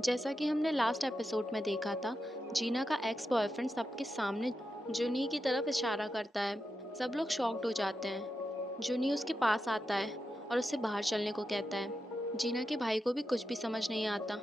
जैसा कि हमने लास्ट एपिसोड में देखा था, जीना का एक्स बॉयफ्रेंड सबके सामने जुनी की तरफ इशारा करता है। सब लोग शॉक्ड हो जाते हैं। जुनी उसके पास आता है और उससे बाहर चलने को कहता है। जीना के भाई को भी कुछ भी समझ नहीं आता।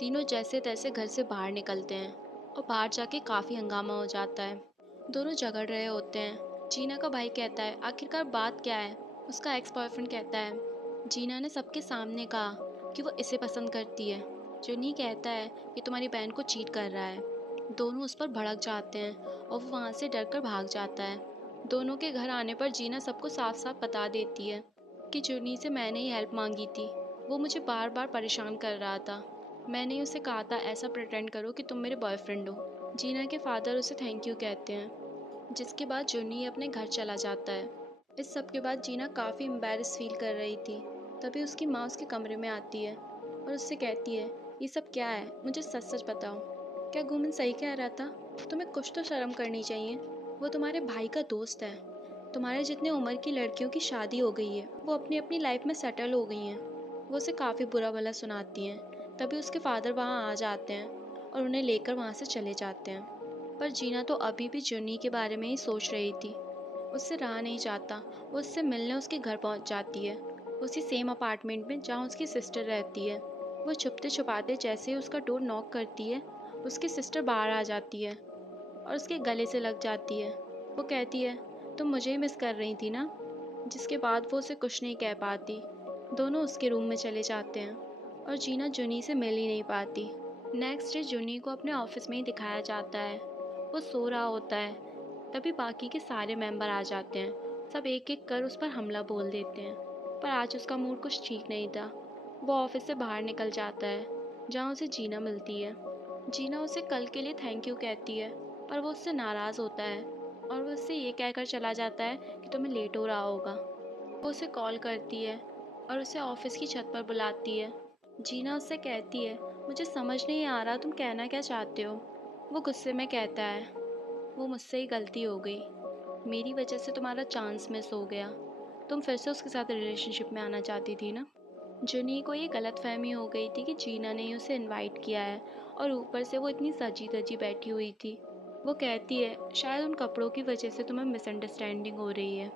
तीनों जैसे तैसे घर से बाहर निकलते हैं और बाहर जाके काफ़ी हंगामा हो जाता है। दोनों झगड़ रहे होते हैं। जीना का भाई कहता है, आखिरकार बात क्या है? उसका एक्स बॉयफ्रेंड कहता है, जीना ने सबके सामने कहा कि वो इसे पसंद करती है। जुनी कहता है कि तुम्हारी बहन को चीट कर रहा है। दोनों उस पर भड़क जाते हैं और वो वहाँ से डरकर भाग जाता है। दोनों के घर आने पर जीना सबको साफ साफ बता देती है कि जुनी से मैंने ही हेल्प मांगी थी। वो मुझे बार बार परेशान कर रहा था। मैंने उसे कहा था ऐसा प्रिटेंड करो कि तुम मेरे बॉयफ्रेंड हो। जीना के फादर उसे थैंक यू कहते हैं, जिसके बाद जुनी अपने घर चला जाता है। इस सब के बाद जीना काफ़ी एम्बैरस फील कर रही थी। तभी उसकी माँ उसके कमरे में आती है और उससे कहती है, ये सब क्या है? मुझे सच सच बताओ। क्या गुमन सही कह रहा था? तुम्हें कुछ तो शर्म करनी चाहिए। वो तुम्हारे भाई का दोस्त है। तुम्हारे जितने उम्र की लड़कियों की शादी हो गई है, वो अपनी अपनी लाइफ में सेटल हो गई हैं। वो उसे काफ़ी बुरा भला सुनाती हैं। तभी उसके फादर वहाँ आ जाते हैं और उन्हें लेकर वहाँ से चले जाते हैं। पर जीना तो अभी भी जुन्नी के बारे में ही सोच रही थी। उससे रहा नहीं जाता। वो उससे मिलने उसके घर पहुँच जाती है, उसी सेम अपार्टमेंट में जहाँ उसकी सिस्टर रहती है। वो छुपते छुपाते जैसे ही उसका डोर नॉक करती है, उसकी सिस्टर बाहर आ जाती है और उसके गले से लग जाती है। वो कहती है, तुम मुझे ही मिस कर रही थी ना? जिसके बाद वो उसे कुछ नहीं कह पाती। दोनों उसके रूम में चले जाते हैं और जीना जुनी से मिल ही नहीं पाती। नेक्स्ट डे जुनी को अपने ऑफिस में ही दिखाया जाता है। वो सो रहा होता है। तभी बाकी के सारे मेंबर आ जाते हैं। सब एक एक कर उस पर हमला बोल देते हैं। पर आज उसका मूड कुछ ठीक नहीं था। वो ऑफिस से बाहर निकल जाता है, जहाँ उसे जीना मिलती है। जीना उसे कल के लिए थैंक यू कहती है, पर वो उससे नाराज़ होता है और वो उससे ये कहकर चला जाता है कि तुम्हें लेट हो रहा होगा। वो उसे कॉल करती है और उसे ऑफिस की छत पर बुलाती है। जीना उससे कहती है, मुझे समझ नहीं आ रहा तुम कहना क्या चाहते हो। वो गुस्से में कहता है, वो मुझसे ही गलती हो गई। मेरी वजह से तुम्हारा चांस मिस हो गया। तुम फिर से उसके साथ रिलेशनशिप में आना चाहती थी ना? जुनी को ये गलतफहमी हो गई थी कि जीना ने ही उसे इनवाइट किया है और ऊपर से वो इतनी सजी धजी बैठी हुई थी। वो कहती है, शायद उन कपड़ों की वजह से तुम्हें मिसअंडरस्टैंडिंग हो रही है।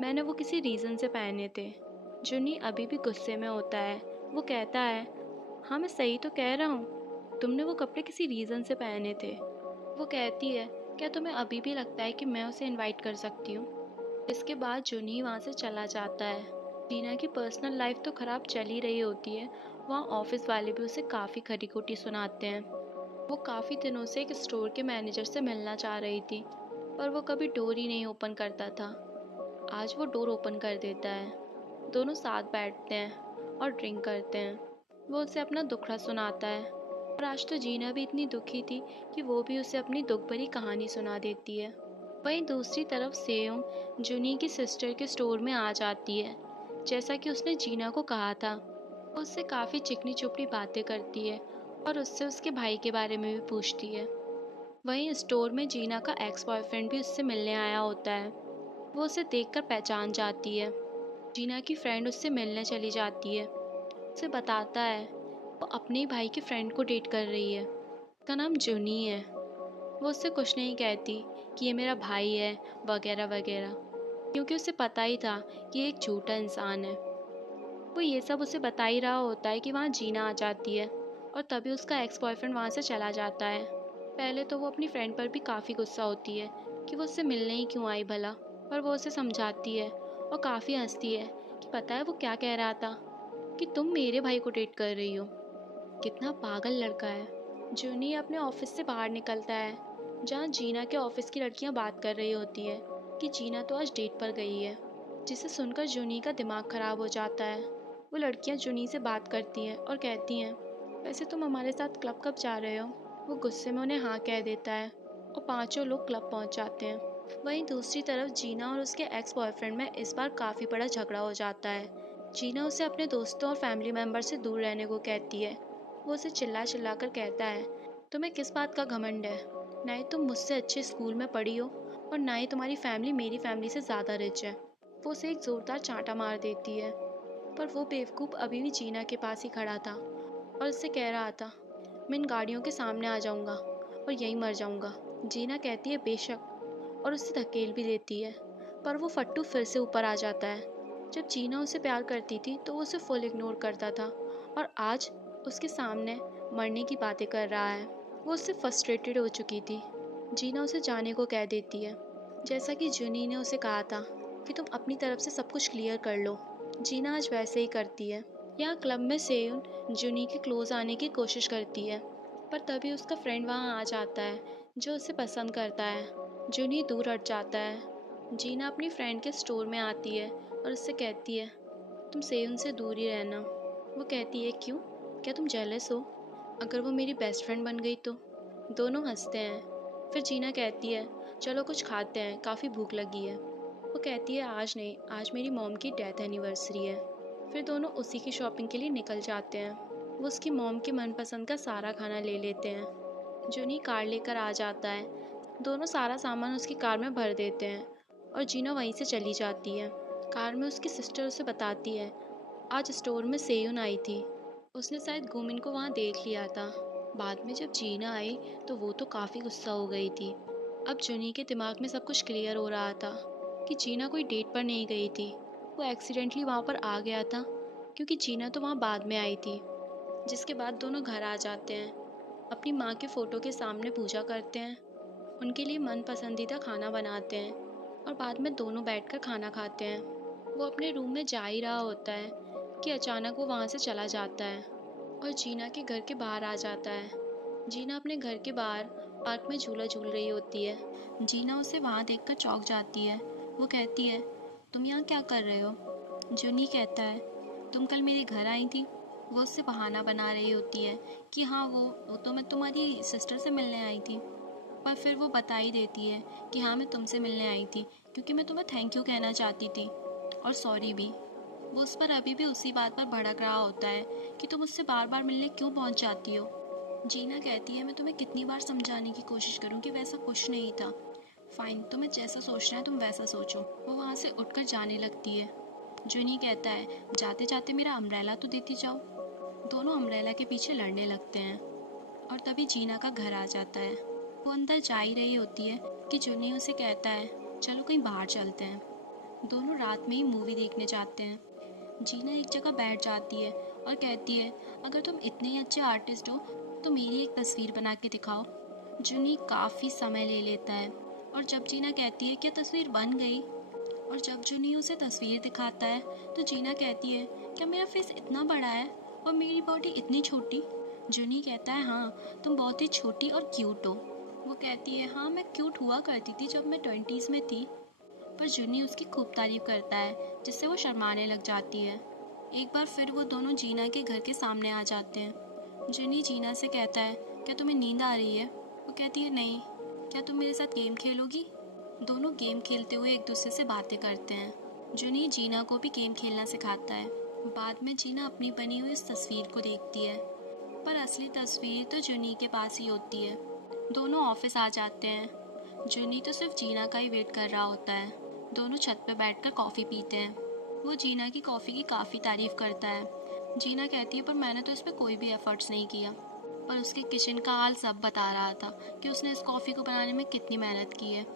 मैंने वो किसी रीज़न से पहने थे। जुनी अभी भी गुस्से में होता है। वो कहता है, हाँ मैं सही तो कह रहा हूँ, तुमने वो कपड़े किसी रीज़न से पहने थे। वो कहती है, क्या तुम्हें अभी भी लगता है कि मैं उसे इनवाइट कर सकती हूँ? इसके बाद जुनी वहाँ से चला जाता है। टीना की पर्सनल लाइफ तो ख़राब चल ही रही होती है, वहाँ ऑफिस वाले भी उसे काफ़ी खरी खोटी सुनाते हैं। वो काफ़ी दिनों से एक स्टोर के मैनेजर से मिलना चाह रही थी, पर वो कभी डोर ही नहीं ओपन करता था। आज वो डोर ओपन कर देता है। दोनों साथ बैठते हैं और ड्रिंक करते हैं। वो उसे अपना दुखड़ा सुनाता है और आज तो जीना भी इतनी दुखी थी कि वो भी उसे अपनी दुख भरी कहानी सुना देती है। वहीं दूसरी तरफ सेयों जुनी की सिस्टर के स्टोर में आ जाती है। जैसा कि उसने जीना को कहा था, वो उससे काफ़ी चिकनी चुपड़ी बातें करती है और उससे उसके भाई के बारे में भी पूछती है। वहीं स्टोर में जीना का एक्स बॉयफ्रेंड भी उससे मिलने आया होता है। वो उसे देखकर पहचान जाती है। जीना की फ्रेंड उससे मिलने चली जाती है। उसे बताता है वो अपने ही भाई के फ्रेंड को डेट कर रही है। उसका नाम जुनी है। वो उससे कुछ नहीं कहती कि ये मेरा भाई है वगैरह वगैरह, क्योंकि उसे पता ही था कि ये एक झूठा इंसान है। वो ये सब उसे बता ही रहा होता है कि वहाँ जीना आ जाती है और तभी उसका एक्स बॉयफ्रेंड वहाँ से चला जाता है। पहले तो वो अपनी फ्रेंड पर भी काफ़ी गुस्सा होती है कि वो उससे मिलने ही क्यों आई भला, पर वो उसे समझाती है और काफ़ी हंसती है कि पता है वो क्या कह रहा था, कि तुम मेरे भाई को डेट कर रही हो। कितना पागल लड़का है। जूनी अपने ऑफिस से बाहर निकलता है, जहाँ जीना के ऑफिस की लड़कियां बात कर रही होती है कि जीना तो आज डेट पर गई है, जिसे सुनकर जूनी का दिमाग खराब हो जाता है। वो लड़कियां जूनी से बात करती हैं और कहती हैं, वैसे तुम हमारे साथ क्लब कब जा रहे हो? वो गुस्से में उन्हें हाँ कह देता है और पांचों लोग क्लब पहुंच जाते हैं। वहीं दूसरी तरफ जीना और उसके एक्स बॉयफ्रेंड में इस बार काफ़ी बड़ा झगड़ा हो जाता है। जीना उसे अपने दोस्तों और फैमिली मेम्बर से दूर रहने को कहती है। वो उसे चिल्ला चिल्ला कर कहता है, तुम्हें किस बात का घमंड है? ना ही तुम मुझसे अच्छे स्कूल में पढ़ी हो और ना ही तुम्हारी फैमिली मेरी फैमिली से ज़्यादा रिच है। वो उसे एक ज़ोरदार चांटा मार देती है, पर वो बेवकूफ़ अभी भी जीना के पास ही खड़ा था और उससे कह रहा था, मैं इन गाड़ियों के सामने आ जाऊंगा और यहीं मर जाऊंगा। जीना कहती है बेशक, और उससे धकेल भी देती है, पर वो फट्टू फिर से ऊपर आ जाता है। जब जीना उसे प्यार करती थी तो वो उसे फुल इग्नोर करता था, और आज उसके सामने मरने की बातें कर रहा है। वो उससे फ्रस्ट्रेटेड हो चुकी थी। जीना उसे जाने को कह देती है, जैसा कि जुनी ने उसे कहा था कि तुम अपनी तरफ से सब कुछ क्लियर कर लो। जीना आज वैसे ही करती है। यहाँ क्लब में सेयुन जुनी के क्लोज आने की कोशिश करती है, पर तभी उसका फ्रेंड वहाँ आ जाता है जो उसे पसंद करता है। जुनी दूर हट जाता है। जीना अपनी फ्रेंड के स्टोर में आती है और उससे कहती है तुम सेयुन से दूर ही रहना। वो कहती है क्यों, क्या तुम जेलस हो? अगर वो मेरी बेस्ट फ्रेंड बन गई तो? दोनों हंसते हैं। फिर जीना कहती है चलो कुछ खाते हैं, काफ़ी भूख लगी है। वो कहती है आज नहीं, आज मेरी मॉम की डेथ एनिवर्सरी है। फिर दोनों उसी की शॉपिंग के लिए निकल जाते हैं। वो उसकी मॉम के मनपसंद का सारा खाना ले लेते हैं। जुनी कार लेकर आ जाता है। दोनों सारा सामान उसकी कार में भर देते हैं और जीना वहीं से चली जाती है। कार में उसकी सिस्टर उसे बताती है आज स्टोर में सेयुन आई थी, उसने शायद गुमिन को वहाँ देख लिया था। बाद में जब जीना आई तो वो तो काफ़ी गुस्सा हो गई थी। अब जुनी के दिमाग में सब कुछ क्लियर हो रहा था कि जीना कोई डेट पर नहीं गई थी, वो एक्सीडेंटली वहाँ पर आ गया था, क्योंकि जीना तो वहाँ बाद में आई थी। जिसके बाद दोनों घर आ जाते हैं, अपनी माँ के फ़ोटो के सामने पूजा करते हैं, उनके लिए मन पसंदीदा खाना बनाते हैं और बाद में दोनों बैठकर खाना खाते हैं। वो अपने रूम में जा ही रहा होता है कि अचानक वो वहाँ से चला जाता है और जीना के घर के बाहर आ जाता है। जीना अपने घर के बाहर पार्क में झूला झूल रही होती है। जीना उसे वहाँ देखकर चौंक जाती है। वो कहती है तुम यहाँ क्या कर रहे हो? जुनी कहता है तुम कल मेरे घर आई थी। वो उससे बहाना बना रही होती है कि हाँ वो तो मैं तुम्हारी सिस्टर से मिलने आई थी, पर फिर वो बता ही देती है कि हाँ मैं तुमसे मिलने आई थी क्योंकि मैं तुम्हें थैंक यू कहना चाहती थी और सॉरी भी। वो उस पर अभी भी उसी बात पर भड़क रहा होता है कि तुम मुझसे बार बार मिलने क्यों पहुंच जाती हो। जीना कहती है मैं तुम्हें कितनी बार समझाने की कोशिश करूं कि वैसा कुछ नहीं था। फाइन, तुम्हें जैसा सोचना है तुम वैसा सोचो। वो वहाँ से उठकर जाने लगती है। जुनी कहता है जाते जाते मेरा अम्ब्रेला तो देती जाओ। दोनों अम्ब्रेला के पीछे लड़ने लगते हैं और तभी जीना का घर आ जाता है। वो अंदर जा ही रही होती है कि जुनी उसे कहता है चलो कहीं बाहर चलते हैं। दोनों रात में ही मूवी देखने जाते हैं। जीना एक जगह बैठ जाती है और कहती है अगर तुम इतने ही अच्छे आर्टिस्ट हो तो मेरी एक तस्वीर बना के दिखाओ। जुनी काफ़ी समय ले लेता है और जब जीना कहती है क्या तस्वीर बन गई, और जब जुनी उसे तस्वीर दिखाता है तो जीना कहती है क्या मेरा फेस इतना बड़ा है और मेरी बॉडी इतनी छोटी? जुनी कहता है हाँ तुम बहुत ही छोटी और क्यूट हो। वो कहती है हाँ मैं क्यूट हुआ करती थी जब मैं 20s में थी। पर जुनी उसकी खूब तारीफ करता है जिससे वो शर्माने लग जाती है। एक बार फिर वो दोनों जीना के घर के सामने आ जाते हैं। जुनी जीना से कहता है क्या तुम्हें नींद आ रही है? वो कहती है नहीं, क्या तुम मेरे साथ गेम खेलोगी? दोनों गेम खेलते हुए एक दूसरे से बातें करते हैं। जुनी जीना को भी गेम खेलना सिखाता है। बाद में जीना अपनी बनी हुई इस तस्वीर को देखती है, पर असली तस्वीर तो जुनी के पास ही होती है। दोनों ऑफिस आ जाते हैं। जुनी तो सिर्फ जीना का ही वेट कर रहा होता है। दोनों छत पर बैठकर कॉफ़ी पीते हैं। वो जीना की कॉफ़ी की काफ़ी तारीफ करता है। जीना कहती है पर मैंने तो इस पर कोई भी एफर्ट्स नहीं किया। पर उसके किचन का हाल सब बता रहा था कि उसने इस कॉफ़ी को बनाने में कितनी मेहनत की है।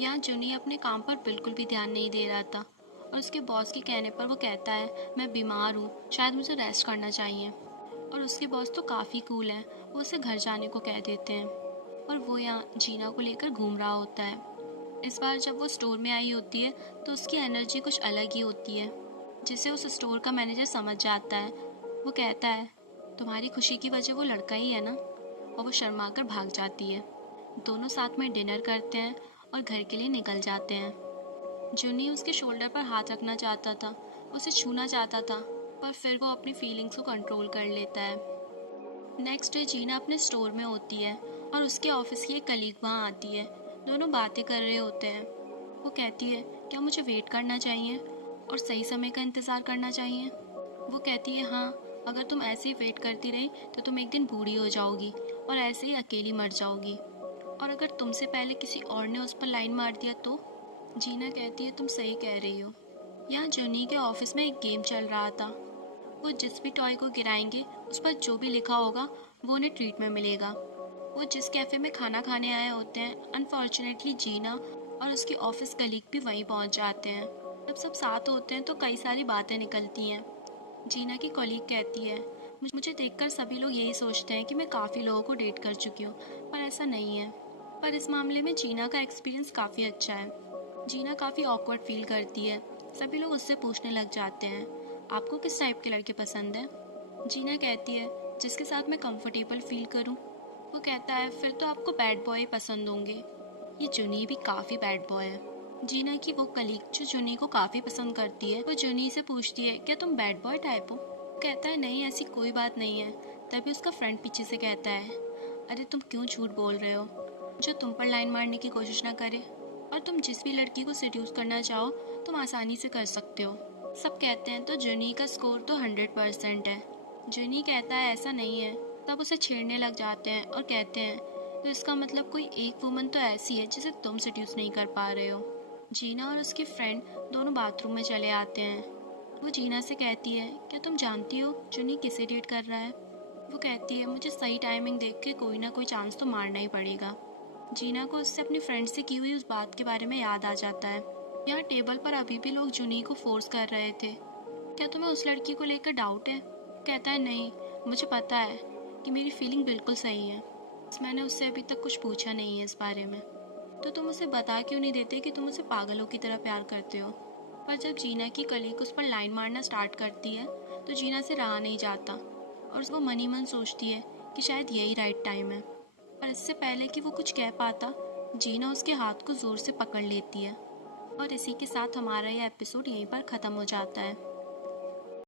यहाँ जुनी अपने काम पर बिल्कुल भी ध्यान नहीं दे रहा था और उसके बॉस के कहने पर वो कहता है मैं बीमार हूँ, शायद मुझे रेस्ट करना चाहिए। और उसके बॉस तो काफ़ी कूल हैं, वो उसे घर जाने को कह देते हैं और वो यहाँ जीना को लेकर घूम रहा होता है। इस बार जब वो स्टोर में आई होती है तो उसकी एनर्जी कुछ अलग ही होती है, जिसे उस स्टोर का मैनेजर समझ जाता है। वो कहता है तुम्हारी खुशी की वजह वो लड़का ही है ना, और वो शर्मा कर भाग जाती है। दोनों साथ में डिनर करते हैं और घर के लिए निकल जाते हैं। जुनी उसके शोल्डर पर हाथ रखना चाहता था, उसे छूना चाहता था, पर फिर वो अपनी फीलिंग्स को कंट्रोल कर लेता है। नेक्स्ट डे जीना अपने स्टोर में होती है और उसके ऑफिस की एक कलीग वहाँ आती है। दोनों बातें कर रहे होते हैं। वो कहती है क्या मुझे वेट करना चाहिए और सही समय का इंतज़ार करना चाहिए? वो कहती है हाँ, अगर तुम ऐसे ही वेट करती रही तो तुम एक दिन बूढ़ी हो जाओगी और ऐसे ही अकेली मर जाओगी, और अगर तुमसे पहले किसी और ने उस पर लाइन मार दिया तो? जीना कहती है तुम सही कह रही हो। यहाँ जुनी के ऑफिस में एक गेम चल रहा था। वो जिस भी टॉय को गिराएंगे उस पर जो भी लिखा होगा वो उन्हें ट्रीट में मिलेगा। वो जिस कैफ़े में खाना खाने आए होते हैं, अनफॉर्चुनेटली जीना और उसकी ऑफिस कलीग भी वहीं पहुंच जाते हैं। जब सब साथ होते हैं तो कई सारी बातें निकलती हैं। जीना की कॉलीग कहती है, मुझे देखकर सभी लोग यही सोचते हैं कि मैं काफ़ी लोगों को डेट कर चुकी हूँ, पर ऐसा नहीं है। पर इस मामले में जीना का एक्सपीरियंस काफ़ी अच्छा है। जीना काफ़ी ऑकवर्ड फील करती है। सभी लोग उससे पूछने लग जाते हैं, आपको किस टाइप के लड़के पसंद हैं? जीना कहती है, जिसके साथ मैं कंफर्टेबल फील करूं। वो कहता है, फिर तो आपको बैड बॉय पसंद होंगे। ये जुनी भी काफ़ी बैड बॉय है। जीना की वो कलीग जो जुनी को काफ़ी पसंद करती है, वो जुनी से पूछती है, क्या तुम बैड बॉय टाइप हो? वो कहता है, नहीं ऐसी कोई बात नहीं है। तभी उसका फ्रेंड पीछे से कहता है, अरे तुम क्यों झूठ बोल रहे हो? जो तुम पर लाइन मारने की कोशिश ना करे, और तुम जिस भी लड़की को सेड्यूस करना चाहो तुम आसानी से कर सकते हो। सब कहते हैं तो जुनी का स्कोर तो 100% है। जुनी कहता है, ऐसा नहीं है। तब उसे छेड़ने लग जाते हैं और कहते हैं, तो इसका मतलब कोई एक वुमन तो ऐसी है जिसे तुम सेड्यूस नहीं कर पा रहे हो। जीना और उसके फ्रेंड दोनों बाथरूम में चले आते हैं। वो जीना से कहती है, क्या तुम जानती हो जुनी किसे डेट कर रहा है? वो कहती है, मुझे सही टाइमिंग देख के कोई ना कोई चांस तो मारना ही पड़ेगा। जीना को उससे अपनी फ्रेंड से की हुई उस बात के बारे में याद आ जाता है। यहाँ टेबल पर अभी भी लोग जुनी को फोर्स कर रहे थे, क्या तुम्हें उस लड़की को लेकर डाउट है? कहता है, नहीं, मुझे पता है कि मेरी फीलिंग बिल्कुल सही है, बस मैंने उससे अभी तक कुछ पूछा नहीं है इस बारे में। तो तुम उसे बता क्यों नहीं देते कि तुम उसे पागलों की तरह प्यार करते हो? पर जब जीना की कलीग उस पर लाइन मारना स्टार्ट करती है तो जीना से रहा नहीं जाता और वो मन ही मन सोचती है कि शायद यही राइट टाइम है। पर इससे पहले कि वो कुछ कह पाता, जीना उसके हाथ को जोर से पकड़ लेती है। और इसी के साथ हमारा यह एपिसोड यहीं पर ख़त्म हो जाता है।